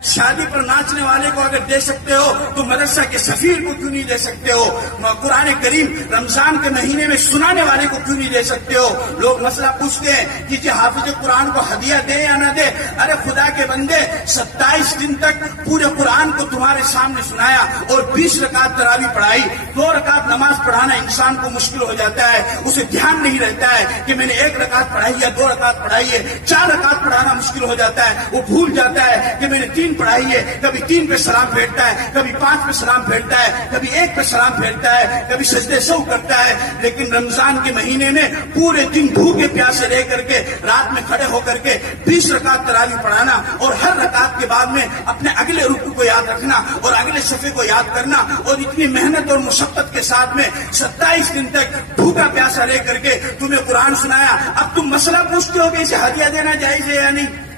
شادی پر ناچنے والے کو اگر دے سکتے ہو تو مدرسہ کے سفیر کو کیوں نہیں دے سکتے ہو؟ قرآن کریم رمضان کے مہینے میں سنانے والے کو کیوں نہیں دے سکتے ہو؟ لوگ مسئلہ پوچھتے ہیں کہ حافظ قرآن کو ہدیہ دے یا نہ دے۔ ارے خدا کے بندے، 27 دن تک پورے قرآن کو تمہارے سامنے سنایا اور 20 رکعت تراویح پڑھائی۔ 2 رکعت نماز پڑھانا انسان کو مشکل ہو جاتا ہے، اسے دھیان نہیں رہتا ہے کہ میں نے 1 رکعت پڑھائی یا 2 رکعت پڑھائی ہے۔ 4 رکعت پڑھانا مشکل ہو جاتا ہے، وہ بھول جاتا ہے کہ میں نے 3 پڑھائی ہے۔ کبھی 3 پہ سلام پھیرتا ہے، کبھی 5 پہ سلام پھیرتا ہے، کبھی 1 پہ سلام پھیرتا ہے، کبھی سجدے سہو کرتا ہے۔ لیکن رمضان کے مہینے میں پورے دن بھوکے پیاسے رہ کر کے رات میں کھڑے ہو کر کے 20 رکعت تراویح پڑھانا اور ہر رکعت کے بعد میں اپنے اگلے رکوع کو یاد رکھنا اور اگلے صفحے کو یاد کرنا، اور اتنی محنت اور مشقت کے ساتھ میں 27 دن تک بھوکا پیاسا رہ کر کے تمہیں قرآن سنایا۔ اب تم مسئلہ پوچھتے ہو کہ اسے ہدیہ دینا جائز ہے یا نہیں؟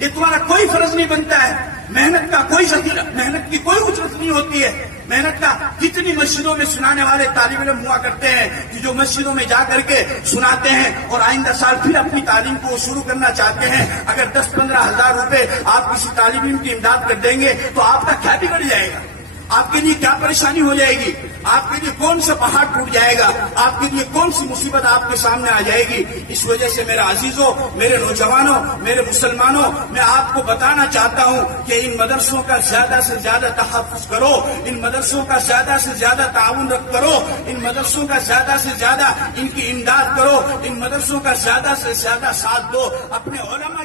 یہ تمہارا کوئی فرض نہیں بنتا ہے۔ محنت کا کوئی ذخیرہ، محنت کی کوئی اجرت نہیں ہوتی ہے۔ محنت کا کتنی مسجدوں میں سنانے والے طالب علم ہوا کرتے ہیں کہ جو مسجدوں میں جا کر کے سناتے ہیں اور آئندہ سال پھر اپنی تعلیم کو شروع کرنا چاہتے ہیں۔ اگر 10-15 ہزار روپے آپ کسی طالب علم کی امداد کر دیں گے تو آپ کا کیا بگڑ جائے گا؟ آپ کے لیے کیا پریشانی ہو جائے گی؟ آپ کے لیے کون سا پہاڑ ٹوٹ جائے گا؟ آپ کے لیے کون سی مصیبت آپ کے سامنے آ جائے گی؟ اس وجہ سے میرے عزیزوں، میرے نوجوانوں، میرے مسلمانوں، میں آپ کو بتانا چاہتا ہوں کہ ان مدرسوں کا زیادہ سے زیادہ تحفظ کرو، ان مدرسوں کا زیادہ سے زیادہ تعاون کرو، ان مدرسوں کا زیادہ سے زیادہ ان کی امداد کرو، ان مدرسوں کا زیادہ سے زیادہ ساتھ دو۔ اپنے علماء